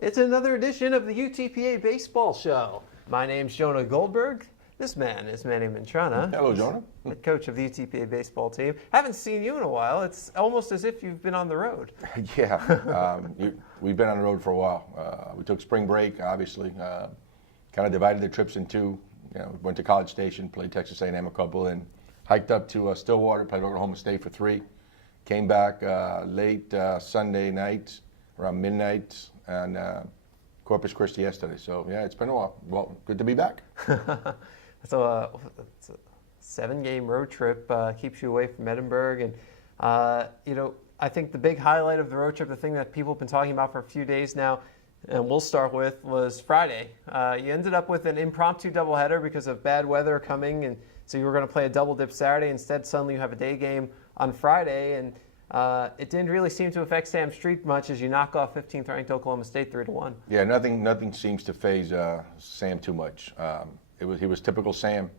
It's another edition of the UTPA Baseball Show. My name's Jonah Goldberg. This man is Manny Mantrana. Hello, Jonah. Head coach of the UTPA baseball team. Haven't seen you in a while. It's almost as if you've been on the road. Yeah, we've been on the road for a while. We took spring break, obviously. Kind of divided the trips in two. Went to College Station, played Texas A&M a couple, and hiked up to Stillwater, played Oklahoma State for 3. Came back late Sunday night, around midnight, and Corpus Christi yesterday. So, yeah, it's been a while. Well, good to be back. So it's a 7-game road trip, keeps you away from Edinburgh. And, I think the big highlight of the road trip, the thing that people have been talking about for a few days now, and we'll start with, was Friday. You ended up with an impromptu doubleheader because of bad weather coming, and so you were going to play a double dip Saturday. Instead, suddenly you have a day game on Friday, and it didn't really seem to affect Sam Street much as you knock off 15th ranked Oklahoma State 3-1. Yeah, nothing seems to faze Sam too much. He was typical Sam.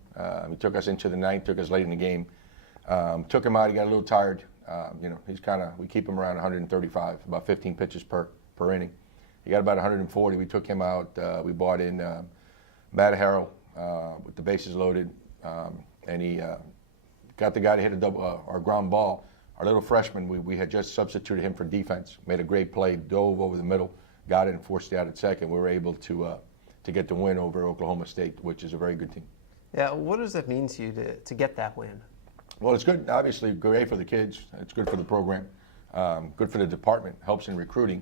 He took us into the ninth, took us late in the game, took him out. He got a little tired. We keep him around 135, about 15 pitches per inning. He got about 140. We took him out. We brought in Matt Harrell with the bases loaded, and he got the guy to hit a double, our ground ball. Our little freshman, we had just substituted him for defense. Made a great play, dove over the middle, got it, and forced it out at second. We were able to get the win over Oklahoma State, which is a very good team. Yeah, what does it mean to you to get that win? Well, it's good. Obviously, great for the kids. It's good for the program. Good for the department. Helps in recruiting.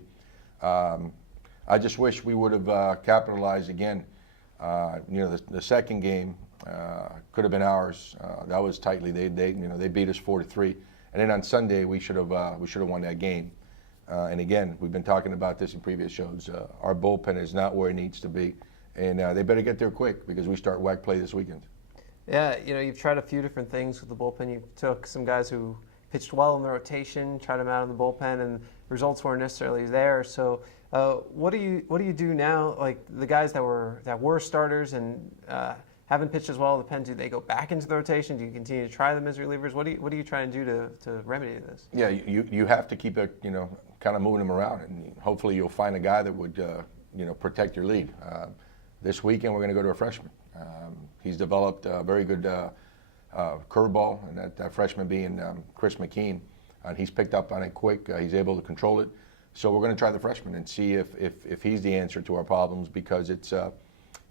I just wish we would have capitalized again. The second game could have been ours. That was tightly. They beat us 4-3, and then on Sunday we should have won that game. And again, we've been talking about this in previous shows. Our bullpen is not where it needs to be, and they better get there quick because we start WAC play this weekend. Yeah, you've tried a few different things with the bullpen. You took some guys who pitched well in the rotation, tried them out in the bullpen, and results weren't necessarily there. So, what do you do now? Like the guys that were starters and haven't pitched as well in the pen, do they go back into the rotation? Do you continue to try them as relievers? What are you trying to do to remedy this? Yeah, you have to keep it, kind of moving them around, and hopefully you'll find a guy that would, protect your lead. This weekend we're going to go to a freshman. He's developed a very good curveball, and that freshman being Chris McKean, and he's picked up on it quick. He's able to control it. So we're going to try the freshman and see if he's the answer to our problems, because it's,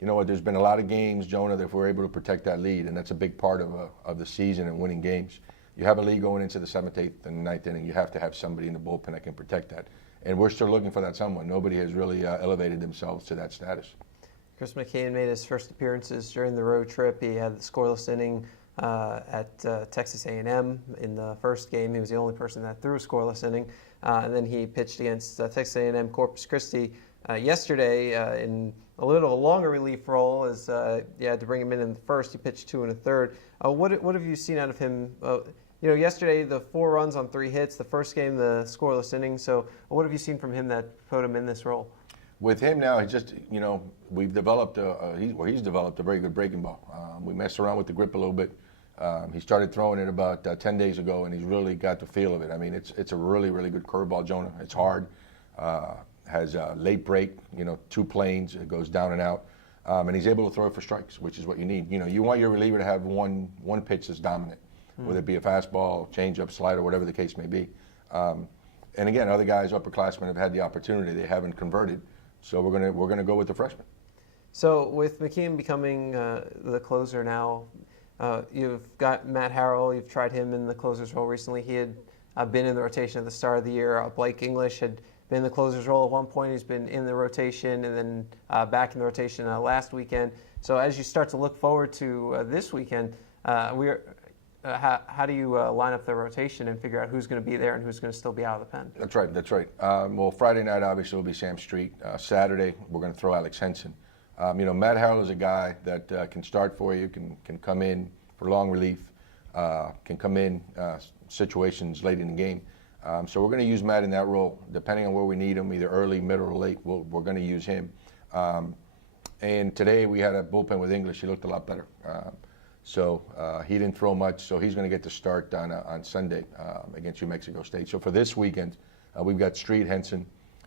there's been a lot of games, Jonah, that if we're able to protect that lead, and that's a big part of the season and winning games. You have a lead going into the 7th, 8th, and 9th inning. You have to have somebody in the bullpen that can protect that. And we're still looking for that someone. Nobody has really elevated themselves to that status. Chris McKean made his first appearances during the road trip. He had the scoreless inning at Texas A&M in the first game. He was the only person that threw a scoreless inning. And then he pitched against Texas A&M Corpus Christi yesterday in a little longer relief role, as you had to bring him in the first. He pitched 2 1/3. What have you seen out of him? Yesterday the 4 runs on 3 hits. The first game, the scoreless inning. So what have you seen from him that put him in this role? With him now, he just, we've developed he's developed a very good breaking ball. We messed around with the grip a little bit. He started throwing it about 10 days ago, and he's really got the feel of it. I mean, it's a really, really good curveball, Jonah. It's hard, has a late break, 2 planes, it goes down and out, and he's able to throw it for strikes, which is what you need. You want your reliever to have one pitch that's dominant, whether it be a fastball, changeup, slider, whatever the case may be. And again, other guys, upperclassmen, have had the opportunity. They haven't converted. So we're gonna go with the freshman. So with McKean becoming the closer now, you've got Matt Harrell. You've tried him in the closer's role recently. He had been in the rotation at the start of the year. Blake English had been in the closer's role at one point. He's been in the rotation and then back in the rotation last weekend. So as you start to look forward to this weekend, how do you line up the rotation and figure out who's going to be there and who's going to still be out of the pen? That's right. Well, Friday night obviously will be Sam Street. Saturday we're going to throw Alex Henson. Matt Harrell is a guy that can start for you, can come in for long relief, can come in situations late in the game. So we're going to use Matt in that role, depending on where we need him, either early, middle, or late. We're going to use him. And today we had a bullpen with English. He looked a lot better. So he didn't throw much, so he's going to get the start on Sunday against New Mexico State. So for this weekend, we've got Street, Henson,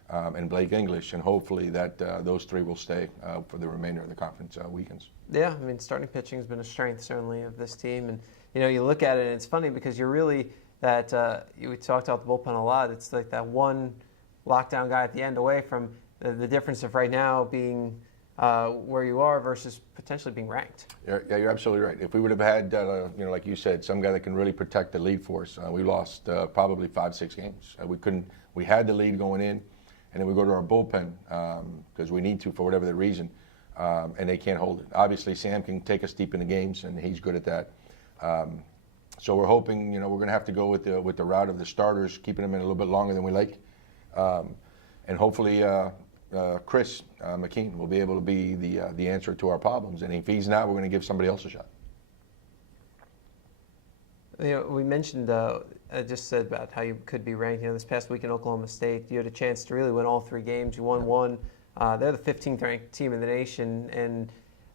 and Blake English, and hopefully that those three will stay for the remainder of the conference weekends. Yeah, I mean, starting pitching has been a strength certainly of this team, and you look at it, and it's funny because you're really that we talked about the bullpen a lot. It's like that one lockdown guy at the end away from the difference of right now being where you are versus potentially being ranked. Yeah, you're absolutely right. If we would have had, like you said, some guy that can really protect the lead for us, we lost probably 5-6 games. We couldn't. We had the lead going in, and then we go to our bullpen because we need to for whatever the reason, and they can't hold it. Obviously, Sam can take us deep in the games, and he's good at that. So we're hoping, we're going to have to go with the route of the starters, keeping them in a little bit longer than we like, and hopefully Chris McKean will be able to be the answer to our problems. And if he's not, we're going to give somebody else a shot. We mentioned, I just said about how you could be ranked. This past week in Oklahoma State, you had a chance to really win all 3 games. You won one. They're the 15th ranked team in the nation, and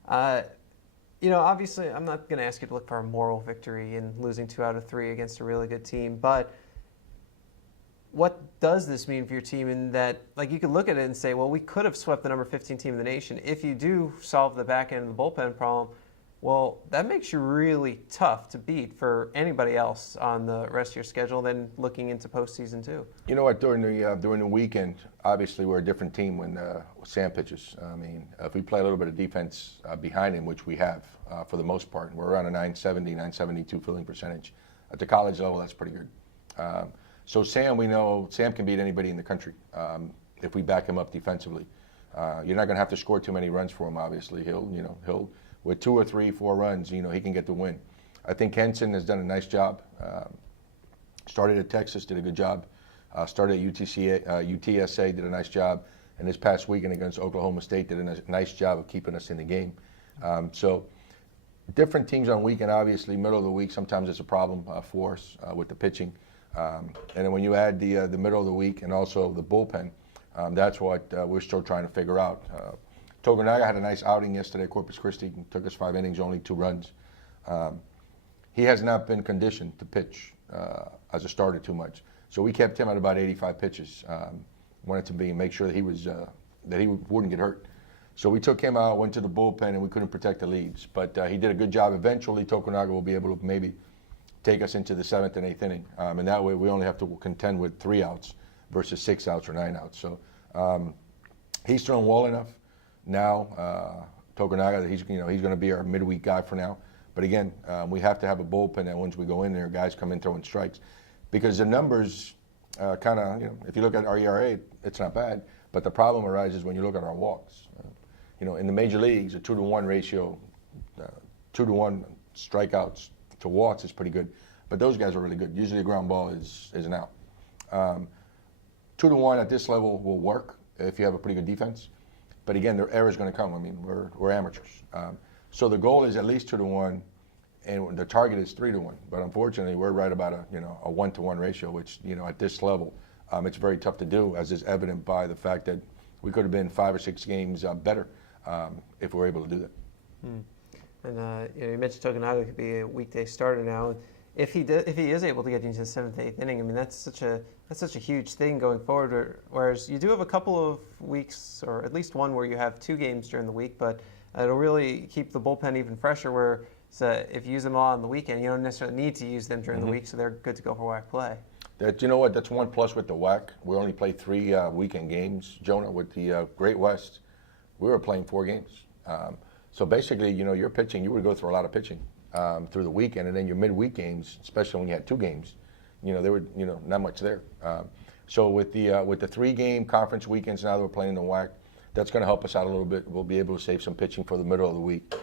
obviously, I'm not going to ask you to look for a moral victory in losing 2 out of 3 against a really good team, but what does this mean for your team in that, you could look at it and say, well, we could have swept the number 15 team in the nation. If you do solve the back end of the bullpen problem, well, that makes you really tough to beat for anybody else on the rest of your schedule than looking into postseason too. You know what? During the weekend, obviously we're a different team when Sam pitches. I mean, if we play a little bit of defense behind him, which we have for the most part, we're around a 970, 972 fielding percentage. At the college level, that's pretty good. So Sam, we know Sam can beat anybody in the country if we back him up defensively. You're not going to have to score too many runs for him. Obviously, he'll with 2 or 3, 4 runs, he can get the win. I think Henson has done a nice job. Started at Texas, did a good job. Started at UTSA, did a nice job. And this past weekend against Oklahoma State, did a nice job of keeping us in the game. So different teams on weekend, obviously, middle of the week, sometimes it's a problem for us with the pitching. And then when you add the middle of the week and also the bullpen, that's what we're still trying to figure out. Tokunaga had a nice outing yesterday at Corpus Christi. Took us 5 innings, only 2 runs. He has not been conditioned to pitch as a starter too much. So we kept him at about 85 pitches. Wanted to make sure that he wouldn't get hurt. So we took him out, went to the bullpen, and we couldn't protect the leads. But he did a good job. Eventually, Tokunaga will be able to maybe take us into the 7th and 8th inning. And that way we only have to contend with 3 outs versus 6 outs or 9 outs. So he's thrown well enough now, Tokunaga, that he's going to be our midweek guy for now. But again, we have to have a bullpen that once we go in there, guys come in throwing strikes. Because the numbers kind of, if you look at our ERA, it's not bad. But the problem arises when you look at our walks. In the major leagues, a 2-to-1 ratio, 2-to-1 strikeouts to walks is pretty good. But those guys are really good. Usually a ground ball is an out. 2-to-1 at this level will work if you have a pretty good defense. But again, their error is going to come. I mean, we're amateurs. So the goal is at least 2-to-1, and the target is 3-to-1. But unfortunately, we're right about a 1-to-1 ratio, which at this level, it's very tough to do, as is evident by the fact that we could have been 5 or 6 games better if we were able to do that. And you mentioned Tokunaga could be a weekday starter now. If he is able to get into the 7th, 8th inning, I mean that's such a huge thing going forward. Whereas you do have a couple of weeks, or at least one, where you have 2 games during the week, but it'll really keep the bullpen even fresher. Where if you use them all on the weekend, you don't necessarily need to use them during the week, so they're good to go for WAC play. That's one plus with the WAC. We only play 3 weekend games, Jonah. With the Great West, we were playing 4 games. So basically, you're pitching. You would go through a lot of pitching through the weekend, and then your midweek games, especially when you had 2 games, there were not much there. So with the 3-game conference weekends now that we're playing the WAC, that's going to help us out a little bit. We'll be able to save some pitching for the middle of the week,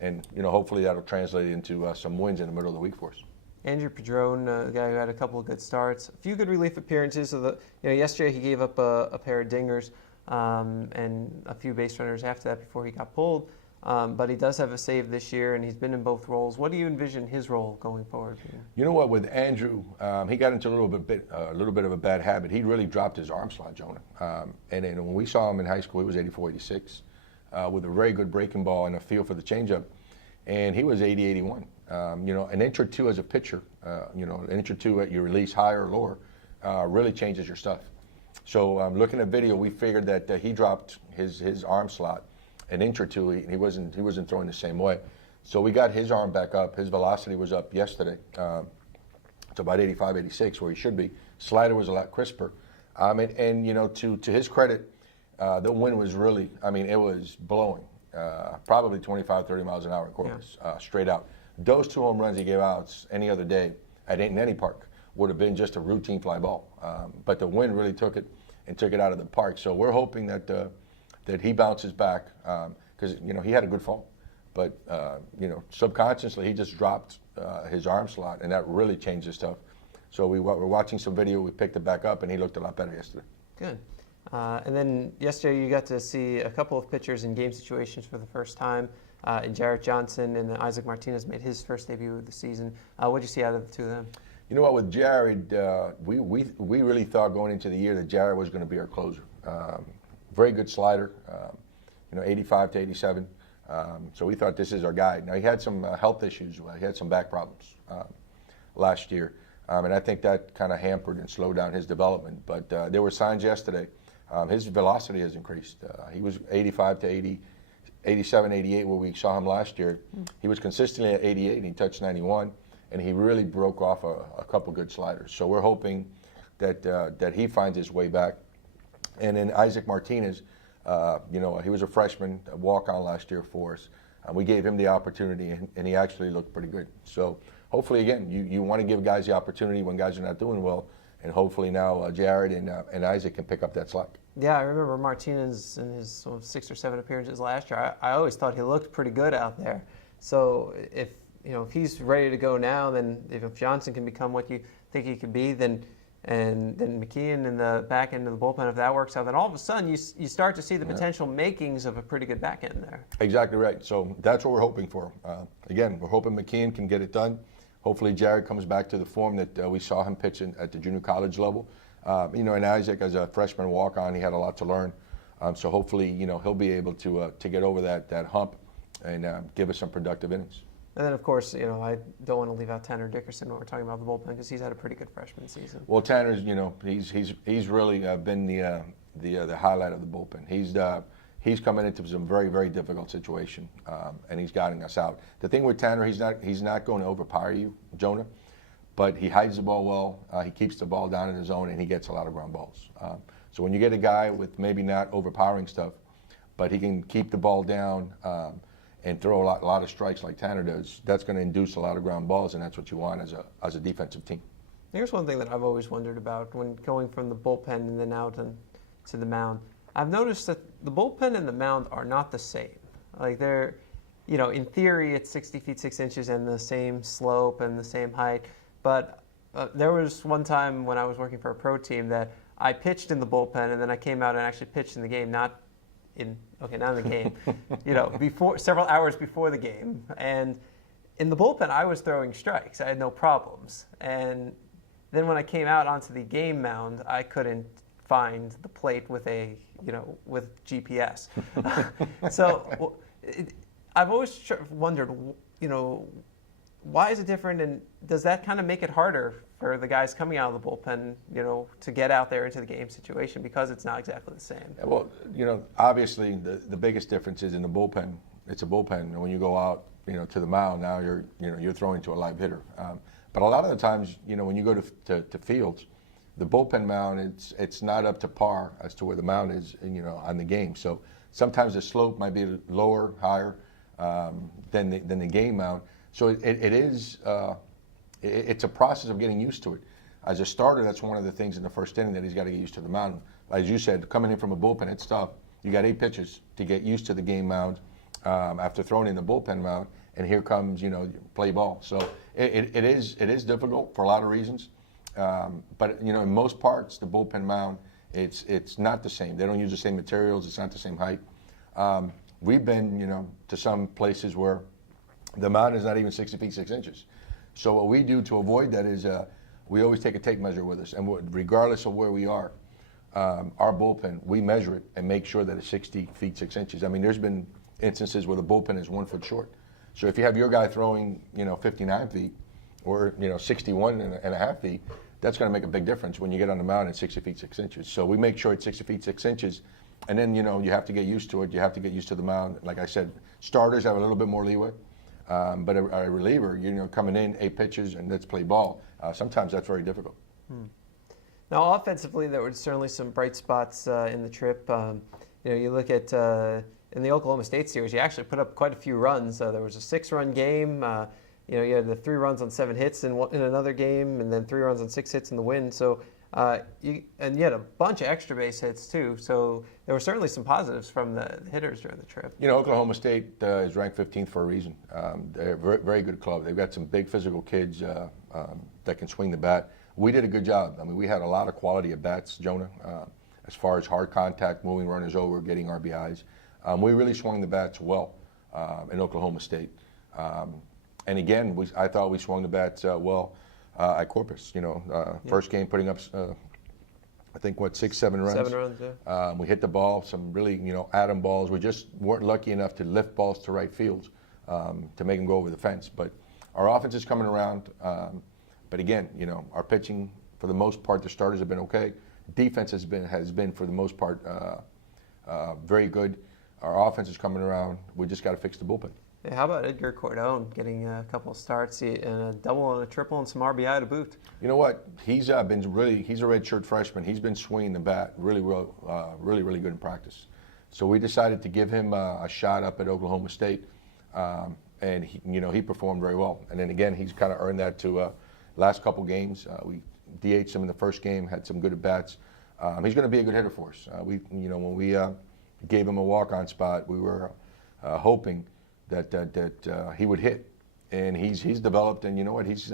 and hopefully that'll translate into some wins in the middle of the week for us. Andrew Padron, the guy who had a couple of good starts, a few good relief appearances. So yesterday he gave up a pair of dingers and a few base runners after that before he got pulled. But he does have a save this year, and he's been in both roles. What do you envision his role going forward? You know what? With Andrew, he got into a little bit of a bad habit. He really dropped his arm slot, Jonah. And then when we saw him in high school, he was 84, 86, with a very good breaking ball and a feel for the changeup. And he was 80, 81. An inch or 2 as a pitcher, an inch or 2 at your release, higher or lower, really changes your stuff. So looking at video, we figured that he dropped his arm slot an inch or two. He wasn't throwing the same way. So we got his arm back up. His velocity was up yesterday to about 85, 86, where he should be. Slider was a lot crisper. And you know, to his credit, the wind was really, I mean, it was blowing, probably 25, 30 miles an hour in corners, straight out. Those 2 home runs he gave out any other day at any park would have been just a routine fly ball. But the wind really took it out of the park. So we're hoping that that he bounces back, because you know he had a good fall, but you know, subconsciously he just dropped his arm slot, and that really changed his stuff. So we're watching some video. We picked it back up, and he looked a lot better yesterday. Good. And then yesterday you got to see a couple of pitchers in game situations for the first time. And Jarrett Johnson and Isaac Martinez made his first debut of the season. What did you see out of the two of them? You know what, with Jared, we really thought going into the year that Jared was going to be our closer. Very good slider, you know, 85 to 87. So we thought this is our guy. Now he had some health issues. He had some back problems last year, and I think that kind of hampered and slowed down his development. But there were signs yesterday. His velocity has increased. He was 85 to 80, 87, 88 where we saw him last year. He was consistently at 88, and he touched 91. And he really broke off a couple good sliders. So we're hoping that he finds his way back. And then Isaac Martinez, you know, he was a freshman, a walk-on last year for us. We gave him the opportunity, and he actually looked pretty good. So hopefully, again, you want to give guys the opportunity when guys are not doing well, and hopefully now Jared and Isaac can pick up that slack. Yeah, I remember Martinez in his 6 or 7 appearances last year. I always thought he looked pretty good out there. So if he's ready to go now, then if Johnson can become what you think he could be, then McKeon in the back end of the bullpen, if that works out, then all of a sudden you start to see the potential makings of a pretty good back end there. Exactly right. So that's what we're hoping for. Again, we're hoping McKeon can get it done. Hopefully Jared comes back to the form that we saw him pitching at the junior college level. You know, and Isaac, as a freshman walk-on, he had a lot to learn. So hopefully, you know, he'll be able to get over that hump and give us some productive innings. And then, of course, you know, I don't want to leave out Tanner Dickerson when we're talking about the bullpen, because he's had a pretty good freshman season. Well, Tanner's, you know, he's really been the highlight of the bullpen. He's coming into some very, very difficult situation, and he's guiding us out. The thing with Tanner, he's not going to overpower you, Jonah, but he hides the ball well. He keeps the ball down in his zone, and he gets a lot of ground balls. So when you get a guy with maybe not overpowering stuff, but he can keep the ball down and throw a lot of strikes like Tanner does, that's going to induce a lot of ground balls, and that's what you want as a defensive team. Here's one thing that I've always wondered about when going from the bullpen and then out to the mound. I've noticed that the bullpen and the mound are not the same. Like they're, you know, in theory it's 60 feet 6 inches and the same slope and the same height, but there was one time when I was working for a pro team that I pitched in the bullpen and then I came out and actually pitched in the game, not in the game, you know, several hours before the game. And in the bullpen, I was throwing strikes. I had no problems. And then when I came out onto the game mound, I couldn't find the plate with with GPS. So I've always wondered, you know, why is it different, and does that kind of make it harder for the guys coming out of the bullpen, you know, to get out there into the game situation because it's not exactly the same? Yeah, well, you know, obviously the biggest difference is in the bullpen. It's a bullpen, and when you go out, you know, to the mound, now you're throwing to a live hitter. But a lot of the times, you know, when you go to fields, the bullpen mound, it's not up to par as to where the mound is, you know, on the game. So sometimes the slope might be lower, higher than the game mound. So it's a process of getting used to it. As a starter, that's one of the things in the first inning that he's got to get used to the mound. As you said, coming in from a bullpen, it's tough. You got 8 pitches to get used to the game mound after throwing in the bullpen mound, and here comes, you know, play ball. So it is difficult for a lot of reasons. But you know, in most parts, the bullpen mound, it's not the same. They don't use the same materials. It's not the same height. We've been, you know, to some places where the mound is not even 60 feet 6 inches. So what we do to avoid that is we always take a tape measure with us, and regardless of where we are, our bullpen, we measure it and make sure that it's 60 feet 6 inches. I mean, there's been instances where the bullpen is 1 foot short. So if you have your guy throwing, you know, 59 feet or, you know, 61 and a half feet, that's going to make a big difference when you get on the mound at 60 feet 6 inches. So we make sure it's 60 feet 6 inches, and then you have to get used to it. You have to get used to the mound. Like I said, starters have a little bit more leeway, but a reliever, coming in 8 pitches and let's play ball. Sometimes that's very difficult. Now, offensively, there were certainly some bright spots in the trip. You look at in the Oklahoma State series, you actually put up quite a few runs. There was a 6-run game. You had the 3 runs on 7 hits in another game, and then 3 runs on 6 hits in the win. So, you had a bunch of extra base hits too. So there were certainly some positives from the hitters during the trip. Oklahoma State is ranked 15th for a reason. They're a very, very good club. They've got some big physical kids that can swing the bat. We did a good job. I mean, we had a lot of quality at bats, Jonah, as far as hard contact, moving runners over, getting RBIs. We really swung the bats well in Oklahoma State. And again, I thought we swung the bats well at Corpus. First game putting up, I think, 6, 7 runs. 7 runs, yeah. We hit the ball, some really, atom balls. We just weren't lucky enough to lift balls to right field to make them go over the fence. But our offense is coming around. But again, our pitching, for the most part, the starters have been okay. Defense has been for the most part, very good. Our offense is coming around. We just got to fix the bullpen. Yeah, how about Edgar Cordon getting a couple of starts, and a double and a triple and some RBI to boot? You know what? He's been he's a redshirt freshman. He's been swinging the bat really well, really good in practice. So we decided to give him a shot up at Oklahoma State, and he performed very well. And then again, he's kind of earned that to last couple games. We DH'd him in the first game, had some good at bats. He's going to be a good hitter for us. When we gave him a walk-on spot, we were hoping that he would hit, and he's developed, and you know what, he's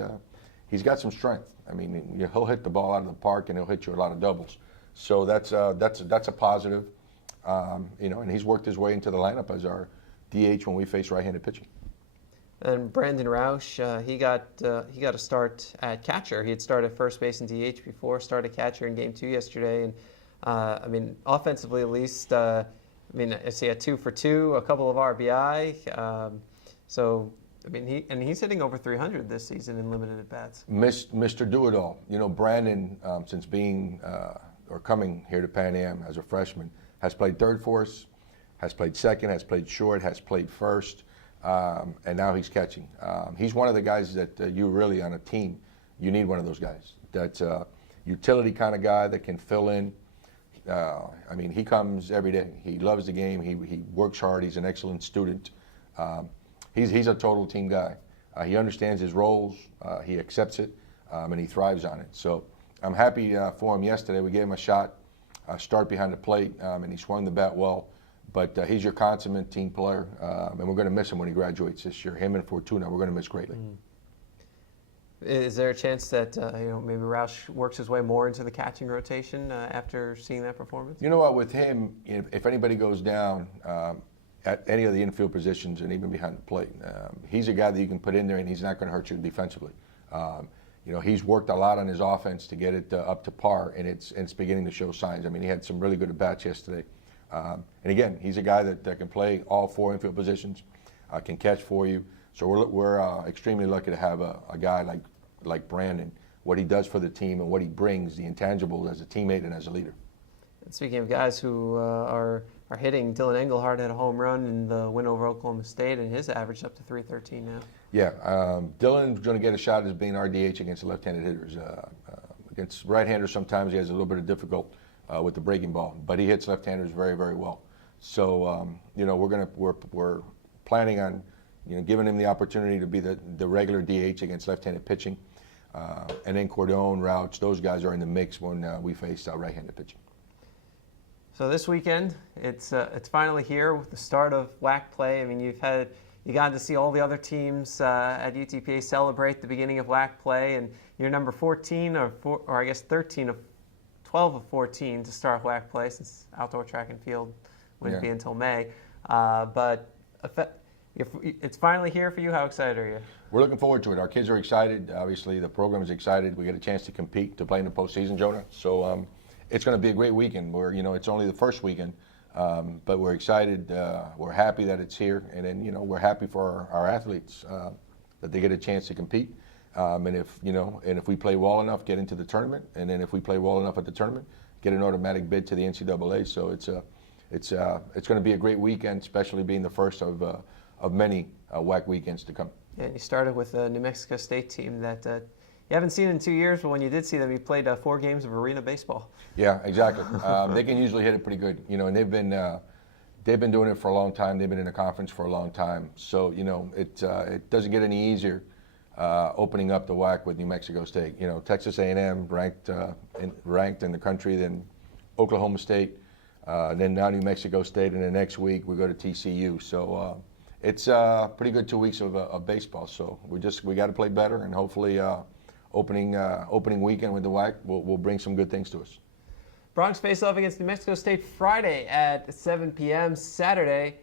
got some strength. I mean, he'll hit the ball out of the park, and he'll hit you a lot of doubles. So that's a positive, and he's worked his way into the lineup as our DH when we face right-handed pitching. And Brandon Roush, he got a start at catcher. He had started first base and DH before, started catcher in Game 2 yesterday, and offensively at least. I see a 2 for 2, a couple of RBI. He's hitting over 300 this season in limited at bats. Mr. Do-It-All. Brandon, since coming here to Pan Am as a freshman, has played third for us, has played second, has played short, has played first, and now he's catching. He's one of the guys that you really, on a team, you need one of those guys. That's a utility kind of guy that can fill in. He comes every day. He loves the game. He works hard. He's an excellent student. He's a total team guy. He understands his roles. He accepts it, and he thrives on it. So I'm happy for him yesterday. We gave him a shot, start behind the plate, and he swung the bat well. But he's your consummate team player, and we're going to miss him when he graduates this year. Him and Fortuna, we're going to miss greatly. Is there a chance that maybe Roush works his way more into the catching rotation after seeing that performance? You know what, with him, if anybody goes down at any of the infield positions and even behind the plate, he's a guy that you can put in there and he's not going to hurt you defensively. He's worked a lot on his offense to get it up to par, and it's beginning to show signs. He had some really good at-bats yesterday. And again, he's a guy that can play all 4 infield positions, can catch for you. So we're extremely lucky to have a guy like Brandon, what he does for the team and what he brings, the intangibles as a teammate and as a leader. And speaking of guys who are hitting, Dylan Engelhardt had a home run in the win over Oklahoma State, and his average up to .313 now. Yeah, Dylan's going to get a shot as being our DH against the left-handed hitters. Against right-handers, sometimes he has a little bit of difficult with the breaking ball, but he hits left-handers very, very well. So we're planning on giving him the opportunity to be the regular DH against left-handed pitching. And then Cordon, Rouch, those guys are in the mix when we face right-handed pitching. So this weekend, it's finally here with the start of WAC play. You got to see all the other teams at UTPA celebrate the beginning of WAC play, and you're number 14 or I guess 13 of 12 of 14 to start WAC play, since outdoor track and field wouldn't be until May. But it's finally here for you. How excited are you? We're looking forward to it. Our kids are excited. Obviously, the program is excited. We get a chance to compete, to play in the postseason, Jonah. So it's going to be a great weekend. It's only the first weekend, but we're excited. We're happy that it's here, and then we're happy for our athletes that they get a chance to compete. And if we play well enough, get into the tournament, and then if we play well enough at the tournament, get an automatic bid to the NCAA. So it's going to be a great weekend, especially being the first of many WAC weekends to come. Yeah, you started with a New Mexico State team that you haven't seen in 2 years, but when you did see them, you played 4 games of arena baseball. Yeah, exactly. They can usually hit it pretty good, and they've been doing it for a long time. They've been in the conference for a long time, so it doesn't get any easier opening up the WAC with New Mexico State. Texas A&M ranked in the country, then Oklahoma State, then now New Mexico State, and then next week we go to TCU. So it's pretty good 2 weeks of baseball. So we got to play better, and hopefully opening weekend with the WAC will bring some good things to us. Bronx face off against New Mexico State Friday at 7 p.m., Saturday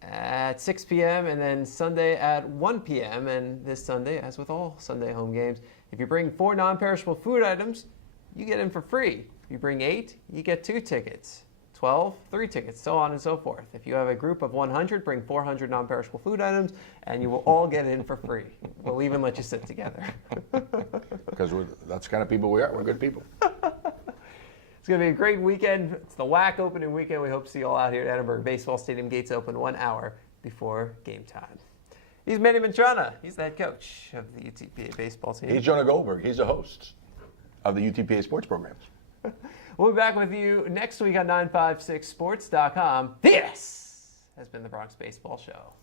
at 6 p.m., and then Sunday at 1 p.m. And this Sunday, as with all Sunday home games, if you bring 4 non-perishable food items, you get in for free. If you bring 8, you get 2 tickets. 12, 3 tickets, so on and so forth. If you have a group of 100, bring 400 non-perishable food items, and you will all get in for free. We'll even let you sit together. Because that's the kind of people we are. We're good people. It's going to be a great weekend. It's the WAC opening weekend. We hope to see you all out here at Edinburgh Baseball Stadium. Gates open 1 hour before game time. He's Manny Mantrana. He's the head coach of the UTPA baseball team. He's Jonah Goldberg. He's the host of the UTPA sports programs. We'll be back with you next week on 956sports.com. This has been the Bronx Baseball Show.